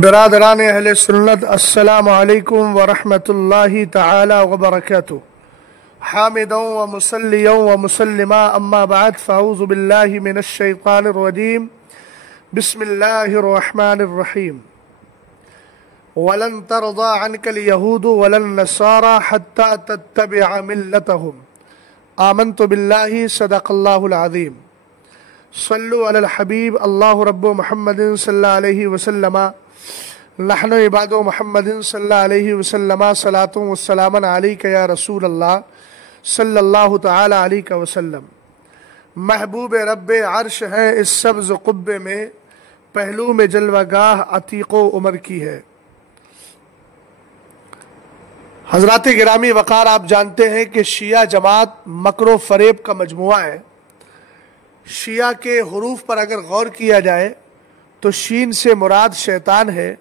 برادران اہل سنت السلام علیکم ورحمۃ اللہ تعالی وبرکاتہ حامدا ومصلیا ومسلما اما بعد فاعوذ باللہ من الشیطان الرجیم بسم اللہ الرحمن الرحیم ولن ترضى عنك اليهود ولا النصارى حتى تتبع ملتهم آمنت باللہ صدق اللہ العظیم صلو علی الحبیب اللہ رب محمد صلی اللہ علیہ وسلم نحن عباد محمد صلی اللہ علیہ وسلم صلاۃ والسلام علیک یا رسول اللہ صلی اللہ تعالی علیہ وسلم۔ محبوب رب عرش ہے اس سبز قبے میں، پہلو میں جلوہ گاہ عتیق و عمر کی ہے۔ حضرات گرامی وقار، آپ جانتے ہیں کہ شیعہ جماعت مکر و فریب کا مجموعہ ہے۔ شیعہ کے حروف پر اگر غور کیا جائے تو شین سے مراد شیطان ہے،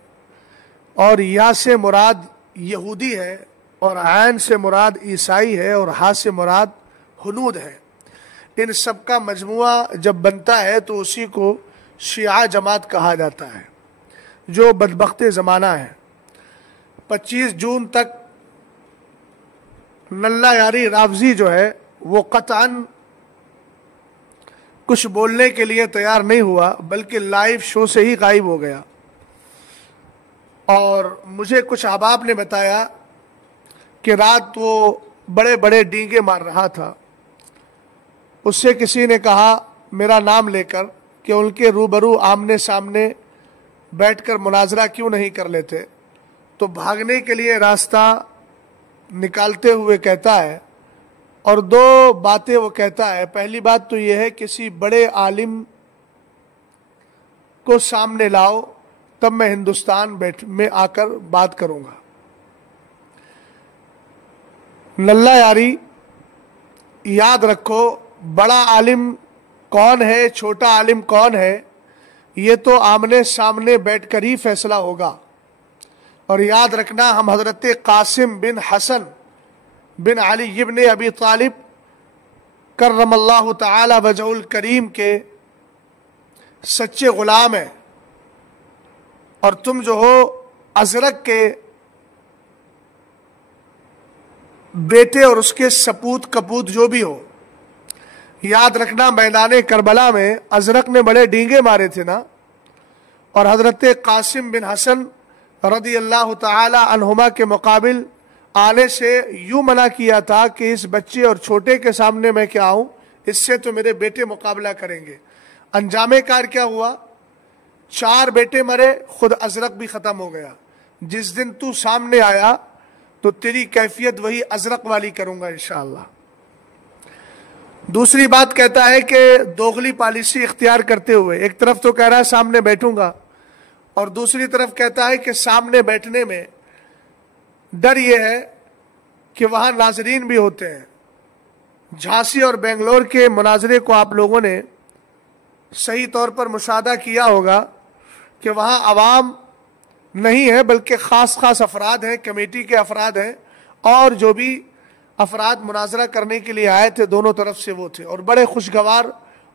اور یا سے مراد یہودی ہے، اور عین سے مراد عیسائی ہے، اور ہا سے مراد ہنود ہے۔ ان سب کا مجموعہ جب بنتا ہے تو اسی کو شیعہ جماعت کہا جاتا ہے، جو بدبخت زمانہ ہے۔ 25 جون تک نلہ یاری رافضی جو ہے وہ قطعاً کچھ بولنے کے لیے تیار نہیں ہوا، بلکہ لائیو شو سے ہی غائب ہو گیا۔ اور مجھے کچھ احباب نے بتایا کہ رات وہ بڑے بڑے ڈینگے مار رہا تھا۔ اس سے کسی نے کہا میرا نام لے کر کہ ان کے روبرو آمنے سامنے بیٹھ کر مناظرہ کیوں نہیں کر لیتے، تو بھاگنے کے لیے راستہ نکالتے ہوئے کہتا ہے، اور 2 باتیں وہ کہتا ہے۔ پہلی بات تو یہ ہے کسی بڑے عالم کو سامنے لاؤ، تب میں ہندوستان میں آ کر بات کروں گا۔ نلہ یاری یاد رکھو، بڑا عالم کون ہے، چھوٹا عالم کون ہے، یہ تو آمنے سامنے بیٹھ کر ہی فیصلہ ہوگا۔ اور یاد رکھنا، ہم حضرت قاسم بن حسن بن علی ابن ابی طالب کرم اللہ تعالی وجہہ الکریم کے سچے غلام ہیں، اور تم جو ہو ازرق کے بیٹے اور اس کے سپوت کپوت جو بھی ہو۔ یاد رکھنا، میدان کربلا میں ازرق نے بڑے ڈینگے مارے تھے نا، اور حضرت قاسم بن حسن رضی اللہ تعالی عنہما کے مقابل آنے سے یوں منع کیا تھا کہ اس بچے اور چھوٹے کے سامنے میں کیا آؤں، اس سے تو میرے بیٹے مقابلہ کریں گے۔ انجام کار کیا ہوا؟ 4 بیٹے مرے، خود ازرق بھی ختم ہو گیا۔ جس دن تو سامنے آیا تو تیری کیفیت وہی ازرق والی کروں گا انشاءاللہ۔ دوسری بات کہتا ہے کہ دوغلی پالیسی اختیار کرتے ہوئے ایک طرف تو کہہ رہا ہے سامنے بیٹھوں گا، اور دوسری طرف کہتا ہے کہ سامنے بیٹھنے میں ڈر یہ ہے کہ وہاں ناظرین بھی ہوتے ہیں۔ جھانسی اور بنگلور کے مناظرے کو آپ لوگوں نے صحیح طور پر مشاہدہ کیا ہوگا کہ وہاں عوام نہیں ہے، بلکہ خاص افراد ہیں، کمیٹی کے افراد ہیں، اور جو بھی افراد مناظرہ کرنے کے لیے آئے تھے دونوں طرف سے وہ تھے، اور بڑے خوشگوار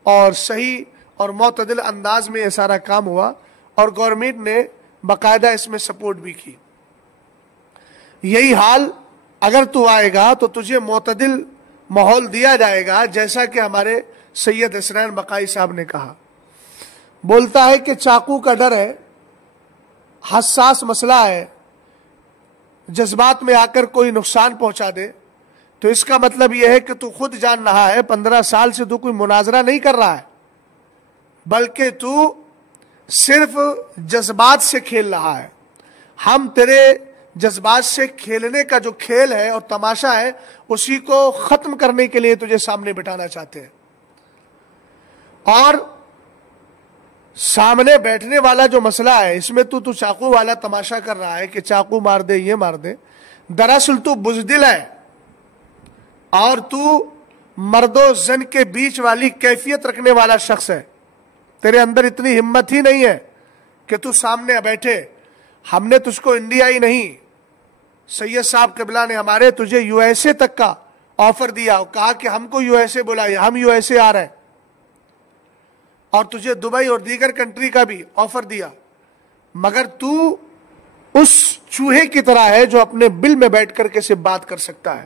اور صحیح اور معتدل انداز میں یہ سارا کام ہوا، اور گورنمنٹ نے باقاعدہ اس میں سپورٹ بھی کی۔ یہی حال اگر تو آئے گا تو تجھے معتدل ماحول دیا جائے گا، جیسا کہ ہمارے سید حسنین بقائی صاحب نے کہا۔ بولتا ہے کہ چاقو کا ڈر ہے، حساس مسئلہ ہے، جذبات میں آ کر کوئی نقصان پہنچا دے، تو اس کا مطلب یہ ہے کہ تو خود جان رہا ہے 15 سال سے تو کوئی مناظرہ نہیں کر رہا ہے، بلکہ تو صرف جذبات سے کھیل رہا ہے۔ ہم تیرے جذبات سے کھیلنے کا جو کھیل ہے اور تماشا ہے، اسی کو ختم کرنے کے لیے تجھے سامنے بٹھانا چاہتے ہیں۔ اور سامنے بیٹھنے والا جو مسئلہ ہے، اس میں تو چاقو والا تماشا کر رہا ہے کہ چاقو مار دے، یہ مار دے۔ دراصل تو بزدل ہے، اور تو مرد و زن کے بیچ والی کیفیت رکھنے والا شخص ہے۔ تیرے اندر اتنی ہمت ہی نہیں ہے کہ تو سامنے بیٹھے۔ ہم نے تجھ کو انڈیا ہی نہیں، سید صاحب قبلہ نے ہمارے تجھے یو ایس اے تک کا آفر دیا، کہا کہ ہم کو یو ایس اے بلائیے، ہم یو ایس اے آ رہے ہیں، اور تجھے دبئی اور دیگر کنٹری کا بھی آفر دیا، مگر تو اس چوہے کی طرح ہے جو اپنے بل میں بیٹھ کر کے صرف بات کر سکتا ہے.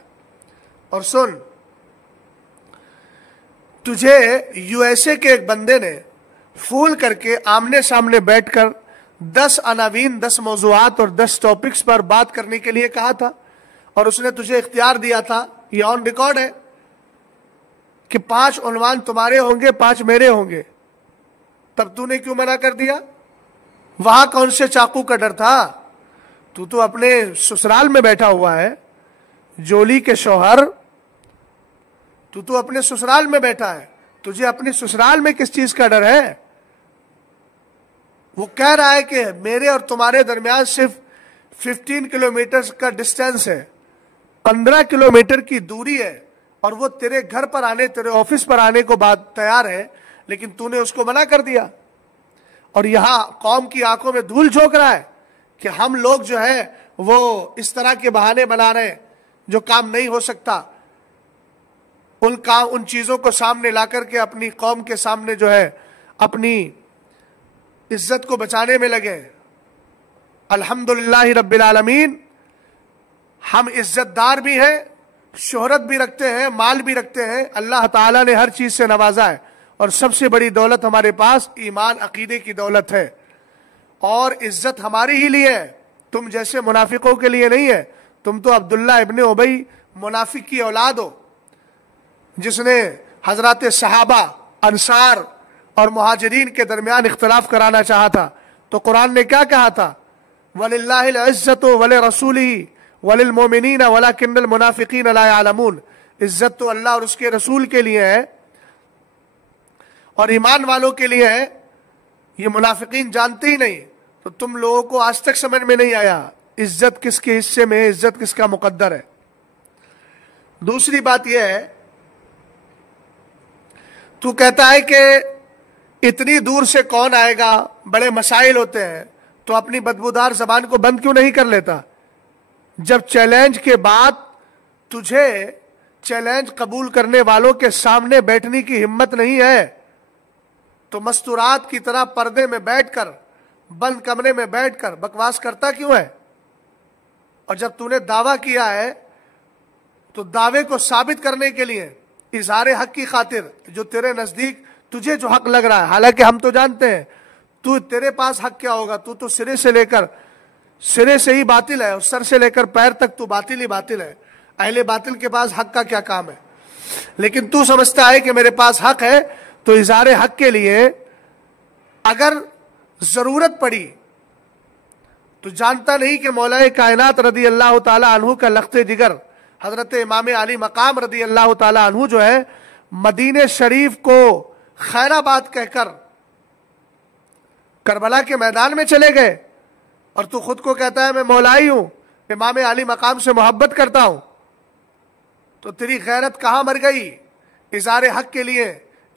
اور سن, تجھے یو ایس اے کے ایک بندے نے فون کر کے آمنے سامنے بیٹھ کر 10 عناوین 10 موضوعات اور 10 ٹاپکس پر بات کرنے کے لیے کہا تھا, اور اس نے تجھے اختیار دیا تھا, یہ آن ریکارڈ ہے, کہ 5 عنوان تمہارے ہوں گے 5 میرے ہوں گے. تب تو نے کیوں منع کر دیا؟ وہاں کون سے چاقو کا ڈر تھا؟ تو اپنے سسرال میں بیٹھا ہوا ہے, جولی کے شوہر, تو اپنے سسرال میں بیٹھا ہے, تجھے اپنے سسرال میں کس چیز کا ڈر ہے؟ وہ کہہ رہا ہے کہ میرے اور تمہارے درمیان صرف 15 کلومیٹر کا ڈسٹینس ہے, 15 کلومیٹر کی دوری ہے, اور وہ تیرے گھر پر آنے, تیرے آفس پر آنے کو بات تیار ہے, لیکن تو نے اس کو منع کر دیا. اور یہاں قوم کی آنکھوں میں دھول جھونک رہا ہے کہ ہم لوگ جو ہے وہ اس طرح کے بہانے بنا رہے ہیں جو کام نہیں ہو سکتا. ان چیزوں کو سامنے لا کر کے اپنی قوم کے سامنے جو ہے اپنی عزت کو بچانے میں لگے. الحمدللہ رب العالمین, ہم عزت دار بھی ہیں, شہرت بھی رکھتے ہیں, مال بھی رکھتے ہیں, اللہ تعالیٰ نے ہر چیز سے نوازا ہے, اور سب سے بڑی دولت ہمارے پاس ایمان عقیدے کی دولت ہے, اور عزت ہماری ہی لیے ہے, تم جیسے منافقوں کے لیے نہیں ہے. تم تو عبداللہ ابن ابی منافق کی اولاد ہو, جس نے حضرات صحابہ, انصار اور مہاجرین کے درمیان اختلاف کرانا چاہا تھا. تو قرآن نے کیا کہا تھا؟ وَلِلَّهِ الْعِزَّةُ وَلِرَسُولِهِ وَلِلْمُؤْمِنِينَ وَلَكِنَّ الْمُنَافِقِينَ لَا يَعْلَمُونَ. عزت تو اللہ اور اس کے رسول کے لیے ہے اور ایمان والوں کے لیے ہے, یہ منافقین جانتے ہی نہیں. تو تم لوگوں کو آج تک سمجھ میں نہیں آیا عزت کس کے حصے میں ہے, عزت کس کا مقدر ہے. دوسری بات یہ ہے, تو کہتا ہے کہ اتنی دور سے کون آئے گا, بڑے مسائل ہوتے ہیں, تو اپنی بدبودار زبان کو بند کیوں نہیں کر لیتا؟ جب چیلنج کے بعد تجھے چیلنج قبول کرنے والوں کے سامنے بیٹھنے کی ہمت نہیں ہے, تو مستورات کی طرح پردے میں بیٹھ کر, بند کمرے میں بیٹھ کر بکواس کرتا کیوں ہے؟ اور جب تو نے دعویٰ کیا ہے تو دعوے کو ثابت کرنے کے لیے, اظہار حق کی خاطر, جو تیرے نزدیک تجھے جو حق لگ رہا ہے, حالانکہ ہم تو جانتے ہیں تیرے پاس حق کیا ہوگا, تو سرے سے ہی باطل ہے, اور سر سے لے کر پیر تک تو باطل ہی باطل ہے. اہل باطل کے پاس حق کا کیا کام ہے؟ لیکن تو سمجھتا ہے کہ میرے پاس حق ہے, تو اظہار حق کے لیے اگر ضرورت پڑی تو جانتا نہیں کہ مولا کائنات رضی اللہ تعالی عنہ کا لخت جگر حضرت امام علی مقام رضی اللہ تعالی عنہ جو ہے مدینہ شریف کو خیر آباد کہہ کر کربلا کے میدان میں چلے گئے, اور تو خود کو کہتا ہے میں مولائی ہوں, امام علی مقام سے محبت کرتا ہوں. تو تیری غیرت کہاں مر گئی؟ اظہار حق کے لیے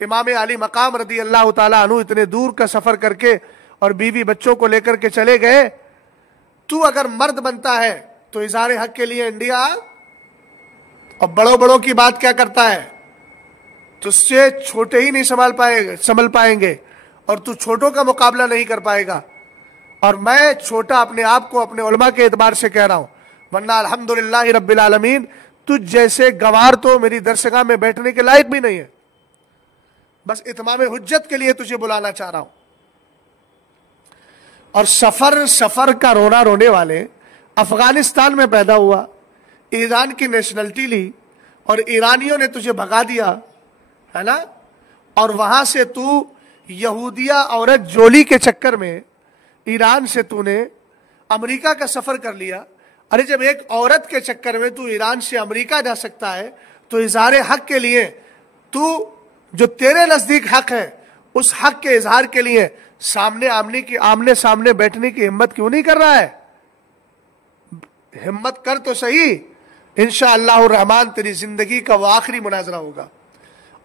امام علی مقام رضی اللہ تعالیٰ عنہ اتنے دور کا سفر کر کے اور بیوی بچوں کو لے کر کے چلے گئے. تو اگر مرد بنتا ہے تو اظہار حق کے لیے انڈیا اور بڑوں کی بات کیا کرتا ہے؟ تو اس سے چھوٹے ہی نہیں سنبھل پائیں گے, اور تو چھوٹوں کا مقابلہ نہیں کر پائے گا. اور میں چھوٹا اپنے آپ کو اپنے علماء کے اعتبار سے کہہ رہا ہوں, ورنہ الحمدللہ رب العالمین تجھ جیسے گوار تو میری درسگاہ میں بیٹھنے کے لائق بھی نہیں ہے. بس اتمام حجت کے لیے تجھے بلانا چاہ رہا ہوں. اور سفر کا رونا رونے والے افغانستان میں پیدا ہوا, ایران کی نیشنلٹی لی, اور ایرانیوں نے تجھے بھگا دیا ہے نا, اور وہاں سے تو یہودیہ عورت جولی کے چکر میں ایران سے تو نے امریکہ کا سفر کر لیا. ارے جب ایک عورت کے چکر میں تو ایران سے امریکہ جا سکتا ہے, تو اظہار حق کے لیے تو جو تیرے نزدیک حق ہے اس حق کے اظہار کے لیے آمنے سامنے بیٹھنے کی ہمت کیوں نہیں کر رہا ہے؟ ہمت کر تو صحیح, انشاءاللہ الرحمن تیری زندگی کا وہ آخری مناظرہ ہوگا,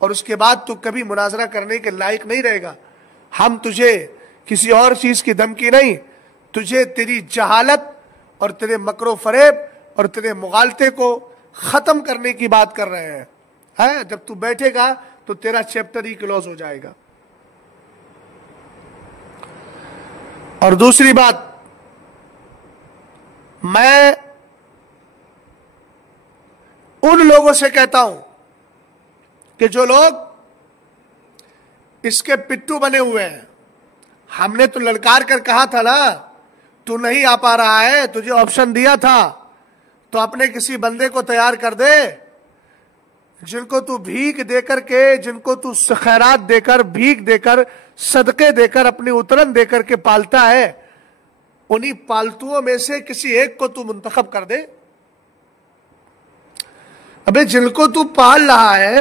اور اس کے بعد تو کبھی مناظرہ کرنے کے لائق نہیں رہے گا. ہم تجھے کسی اور چیز کی دھمکی نہیں, تجھے تیری جہالت اور تیرے مکر و فریب اور تیرے مغالطے کو ختم کرنے کی بات کر رہے ہیں. جب تو بیٹھے گا تو تیرا چیپٹر ہی کلوز ہو جائے گا. اور دوسری بات، میں ان لوگوں سے کہتا ہوں کہ جو لوگ اس کے پٹھو بنے ہوئے ہیں، ہم نے تو للکار کر کہا تھا نا، تو نہیں آ پا رہا ہے، تجھے آپشن دیا تھا، تو اپنے کسی بندے کو تیار کر دے جن کو تو بھیک دے کر کے، جن کو تو خیرات دے کر، بھیک دے کر، صدقے دے کر، اپنی اترن دے کر کے پالتا ہے، انہی پالتوؤں میں سے کسی ایک کو تو منتخب کر دے۔ ابے جن کو تو پال رہا ہے،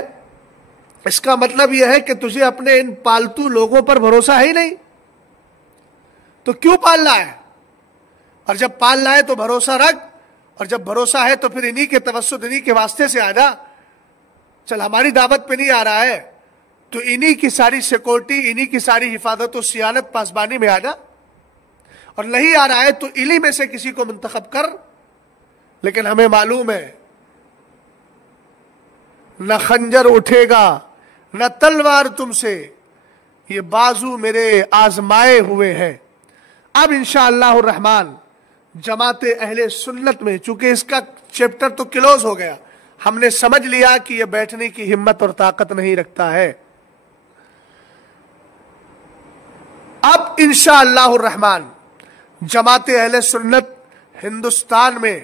اس کا مطلب یہ ہے کہ تجھے اپنے ان پالتو لوگوں پر بھروسہ ہے ہی نہیں، تو کیوں پال رہا ہے؟ اور جب پال رہا ہے تو بھروسہ رکھ، اور جب بھروسہ ہے تو پھر انہی کے توسط، انہی کے واسطے سے آ جا۔ چل ہماری دعوت پہ نہیں آ رہا ہے تو انہی کی ساری سیکورٹی، انہی کی ساری حفاظت و صیانت پاسبانی میں آ جا، اور نہیں آ رہا ہے تو انہی میں سے کسی کو منتخب کر۔ لیکن ہمیں معلوم ہے نہ خنجر اٹھے گا نہ تلوار تم سے، یہ بازو میرے آزمائے ہوئے ہیں۔ اب انشاءاللہ الرحمن جماعت اہل سنت میں، چونکہ اس کا چیپٹر تو کلوز ہو گیا، ہم نے سمجھ لیا کہ یہ بیٹھنے کی ہمت اور طاقت نہیں رکھتا ہے، اب انشاءاللہ الرحمن جماعت اہل سنت ہندوستان میں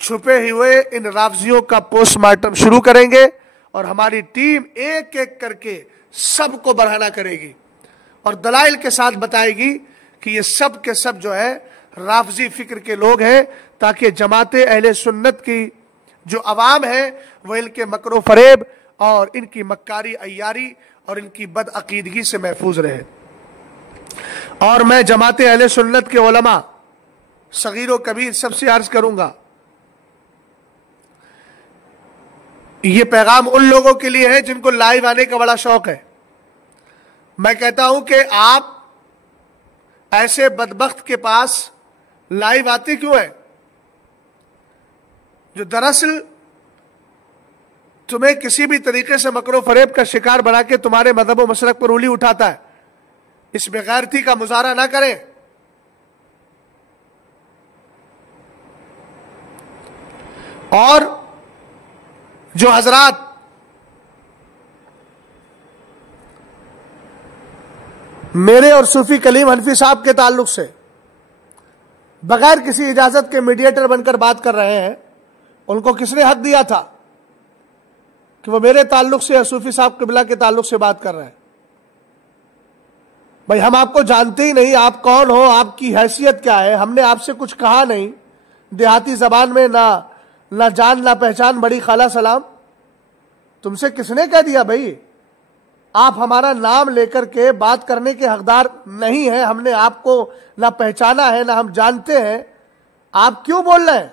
چھپے ہوئے ان رافضیوں کا پوسٹ مارٹم شروع کریں گے، اور ہماری ٹیم ایک ایک کر کے سب کو برہنہ کرے گی اور دلائل کے ساتھ بتائے گی کہ یہ سب کے سب جو ہے رافضی فکر کے لوگ ہیں، تاکہ جماعت اہل سنت کی جو عوام ہے وہ ان کے مکر و فریب اور ان کی مکاری عیاری اور ان کی بد عقیدگی سے محفوظ رہے۔ اور میں جماعت اہل سنت کے علماء صغیر و کبیر سب سے عرض کروں گا، یہ پیغام ان لوگوں کے لیے ہے جن کو لائیو آنے کا بڑا شوق ہے۔ میں کہتا ہوں کہ آپ ایسے بدبخت کے پاس لائیو آتے کیوں ہیں جو دراصل تمہیں کسی بھی طریقے سے مکر و فریب کا شکار بنا کے تمہارے مذہب و مسلک پر انگلی اٹھاتا ہے؟ اس بغیرتی کا مظاہرہ نہ کریں۔ اور جو حضرات میرے اور صوفی کلیم حنفی صاحب کے تعلق سے بغیر کسی اجازت کے میڈیٹر بن کر بات کر رہے ہیں، ان کو کس نے حق دیا تھا کہ وہ میرے تعلق سے یا صوفی صاحب قبلہ کے تعلق سے بات کر رہے ہیں؟ بھائی ہم آپ کو جانتے ہی نہیں، آپ کون ہو، آپ کی حیثیت کیا ہے، ہم نے آپ سے کچھ کہا نہیں، دیہاتی زبان میں نہ جان نہ پہچان، بڑی خالہ سلام۔ تم سے کس نے کہہ دیا بھائی؟ آپ ہمارا نام لے کر کے بات کرنے کے حقدار نہیں ہیں، ہم نے آپ کو نہ پہچانا ہے نہ ہم جانتے ہیں، آپ کیوں بول رہے ہیں؟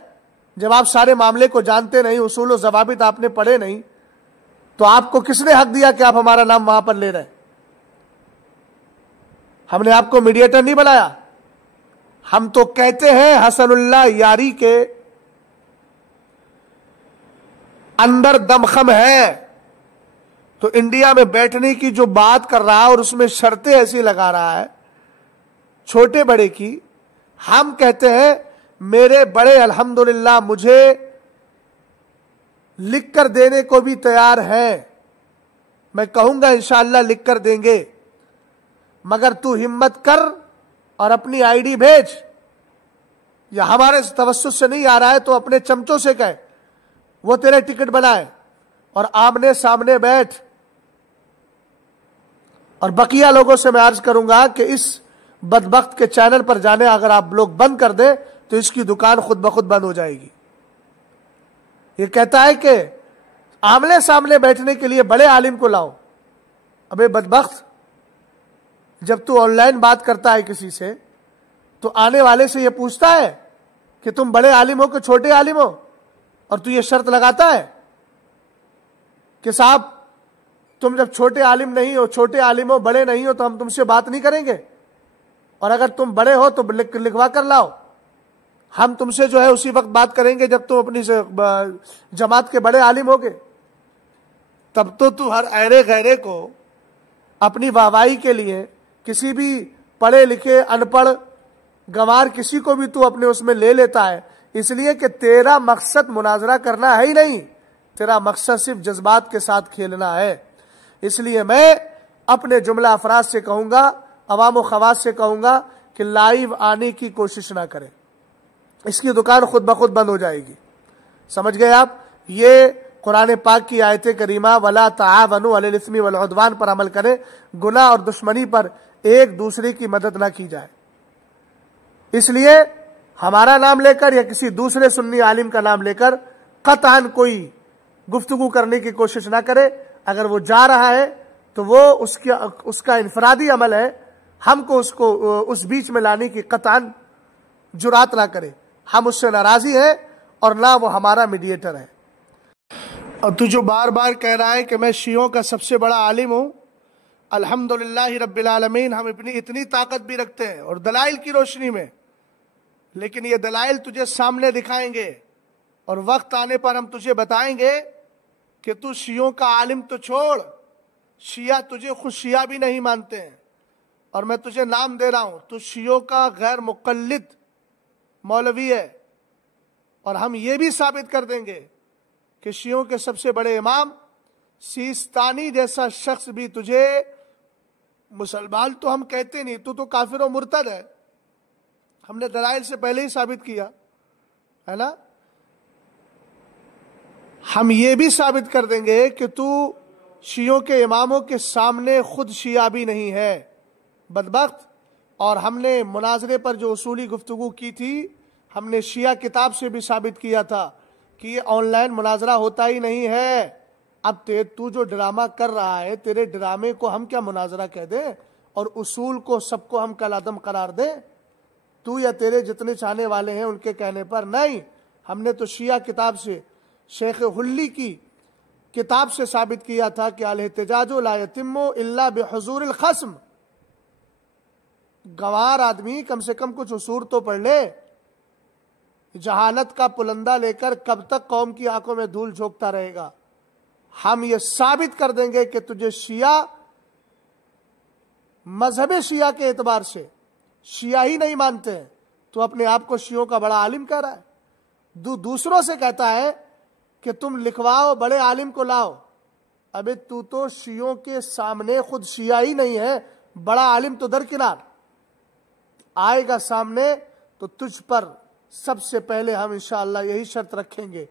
جب آپ سارے معاملے کو جانتے نہیں، اصول و ضوابط آپ نے پڑھے نہیں، تو آپ کو کس نے حق دیا کہ آپ ہمارا نام وہاں پر لے رہے ہیں؟ ہم نے آپ کو میڈیٹر نہیں بنایا، ہم تو کہتے ہیں حسن اللہ یاری کے اندر دمخم ہے، تو انڈیا میں بیٹھنے کی جو بات کر رہا ہے اور اس میں شرطیں ایسی لگا رہا ہے چھوٹے بڑے کی، ہم کہتے ہیں میرے بڑے الحمدللہ مجھے لکھ کر دینے کو بھی تیار ہے، میں کہوں گا انشاءاللہ لکھ کر دیں گے، مگر تو ہمت کر اور اپنی آئی ڈی بھیج، یا ہمارے توسط سے نہیں آ رہا ہے تو اپنے چمچوں سے کہے وہ تیرے ٹکٹ بنائے اور آمنے سامنے بیٹھ۔ اور بقیہ لوگوں سے میں عرض کروں گا کہ اس بدبخت کے چینل پر جانے اگر آپ لوگ بند کر دیں تو اس کی دکان خود بخود بند ہو جائے گی۔ یہ کہتا ہے کہ آمنے سامنے بیٹھنے کے لیے بڑے عالم کو لاؤ۔ ابے بدبخت، جب تو آن لائن بات کرتا ہے کسی سے تو آنے والے سے یہ پوچھتا ہے کہ تم بڑے عالم ہو کہ چھوٹے عالم ہو، اور تو یہ شرط لگاتا ہے کہ صاحب تم جب چھوٹے عالم نہیں ہو، چھوٹے عالم ہو، بڑے نہیں ہو، تو ہم تم سے بات نہیں کریں گے، اور اگر تم بڑے ہو تو لکھوا کر لاؤ، ہم تم سے جو ہے اسی وقت بات کریں گے جب تم اپنی جماعت کے بڑے عالم ہوگے۔ تب تو ہر ایرے غیرے کو اپنی واہواہی کے لیے کسی بھی پڑھے لکھے ان پڑھ گوار کسی کو بھی تو اپنے اس میں لے لیتا ہے، اس لیے کہ تیرا مقصد مناظرہ کرنا ہے ہی نہیں، تیرا مقصد صرف جذبات کے ساتھ کھیلنا ہے۔ اس لیے میں اپنے جملہ افراد سے کہوں گا، عوام و خواص سے کہوں گا کہ لائیو آنے کی کوشش نہ کریں، اس کی دکان خود بخود بند ہو جائے گی۔ سمجھ گئے آپ؟ یہ قرآن پاک کی آیت کریمہ وَلَا تَعَاوَنُوا عَلَى الْإِثْمِ وَالْعُدْوَانِ پر عمل کریں، گناہ اور دشمنی پر ایک دوسرے کی مدد نہ کی جائے۔ اس لیے ہمارا نام لے کر یا کسی دوسرے سنی عالم کا نام لے کر قطعاً کوئی گفتگو کرنے کی کوشش نہ کرے۔ اگر وہ جا رہا ہے تو وہ اس کا انفرادی عمل ہے، ہم کو اس بیچ میں لانے کی قطعاً جرات نہ کرے۔ ہم اس سے ناراضی ہیں اور نہ وہ ہمارا میڈیٹر ہے۔ اور تو جو بار بار کہہ رہا ہے کہ میں شیعوں کا سب سے بڑا عالم ہوں، الحمدللہ رب العالمین، ہم اتنی طاقت بھی رکھتے ہیں اور دلائل کی روشنی میں، لیکن یہ دلائل تجھے سامنے دکھائیں گے اور وقت آنے پر ہم تجھے بتائیں گے کہ تو شیعوں کا عالم تو چھوڑ، شیعہ تجھے خود شیعہ بھی نہیں مانتے ہیں، اور میں تجھے نام دے رہا ہوں، تو شیعوں کا غیر مقلد مولوی ہے، اور ہم یہ بھی ثابت کر دیں گے کہ شیعوں کے سب سے بڑے امام سیستانی جیسا شخص بھی تجھے مسلمان تو ہم کہتے نہیں، تو کافر و مرتد ہے، ہم نے دلائل سے پہلے ہی ثابت کیا ہے نا۔ ہم یہ بھی ثابت کر دیں گے کہ تو شیعوں کے اماموں کے سامنے خود شیعہ بھی نہیں ہے، بدبخت۔ اور ہم نے مناظرے پر جو اصولی گفتگو کی تھی، ہم نے شیعہ کتاب سے بھی ثابت کیا تھا کہ یہ آن لائن مناظرہ ہوتا ہی نہیں ہے۔ اب تو جو ڈرامہ کر رہا ہے، تیرے ڈرامے کو ہم کیا مناظرہ کہہ دیں اور اصول کو سب کو ہم کالعدم قرار دیں؟ تو یا تیرے جتنے چاہنے والے ہیں ان کے کہنے پر نہیں، ہم نے تو شیعہ کتاب سے، شیخ حلی کی کتاب سے ثابت کیا تھا کہ الاحتجاج لا یتم الا بحضور الخصم۔ گوار آدمی کم سے کم کچھ اصول تو پڑھ لے، جہالت کا پلندہ لے کر کب تک قوم کی آنکھوں میں دھول جھونکتا رہے گا؟ ہم یہ ثابت کر دیں گے کہ تجھے شیعہ، مذہب شیعہ کے اعتبار سے شیعہ ہی نہیں مانتے ہیں، تو اپنے آپ کو شیعوں کا بڑا عالم کہہ رہا ہے، دوسروں سے کہتا ہے کہ تم لکھواؤ، بڑے عالم کو لاؤ۔ ابے تو شیعوں کے سامنے خود شیعہ ہی نہیں ہے، بڑا عالم تو درکنار آئے گا سامنے، تو تجھ پر سب سے پہلے ہم انشاءاللہ یہی شرط رکھیں گے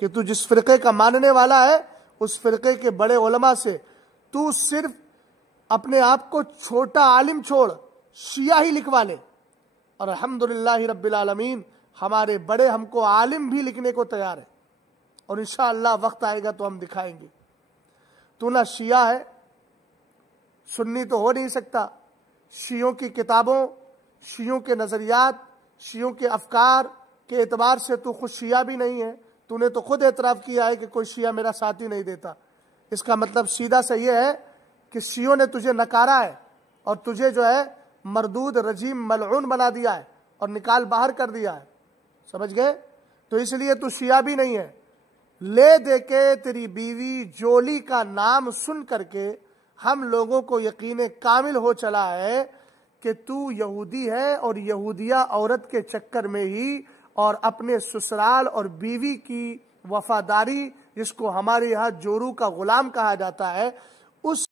کہ تو جس فرقے کا ماننے والا ہے، اس فرقے کے بڑے علماء سے تو صرف اپنے آپ کو چھوٹا عالم چھوڑ شیعہ ہی لکھوا لے، اور الحمدللہ رب العالمین ہمارے بڑے ہم کو عالم بھی لکھنے کو تیار ہے، اور انشاءاللہ وقت آئے گا تو ہم دکھائیں گے۔ تو نہ شیعہ ہے، سنی تو ہو نہیں سکتا، شیعوں کی کتابوں، شیعوں کے نظریات، شیعوں کے افکار کے اعتبار سے تو خود شیعہ بھی نہیں ہے۔ تو نے تو خود اعتراف کیا ہے کہ کوئی شیعہ میرا ساتھ ہی نہیں دیتا۔ اس کا مطلب سیدھا سا یہ ہے کہ شیعوں نے تجھے نکارا ہے اور تجھے جو ہے مردود، رجیم، ملعون بنا دیا ہے اور نکال باہر کر دیا ہے، سمجھ گئے؟ تو اس لیے تو شیعہ بھی نہیں ہے۔ لے دے کے تیری بیوی جولی کا نام سن کر کے ہم لوگوں کو یقین کامل ہو چلا ہے کہ تو یہودی ہے، اور یہودیہ عورت کے چکر میں ہی اور اپنے سسرال اور بیوی کی وفاداری، جس کو ہمارے یہاں جورو کا غلام کہا جاتا ہے، اس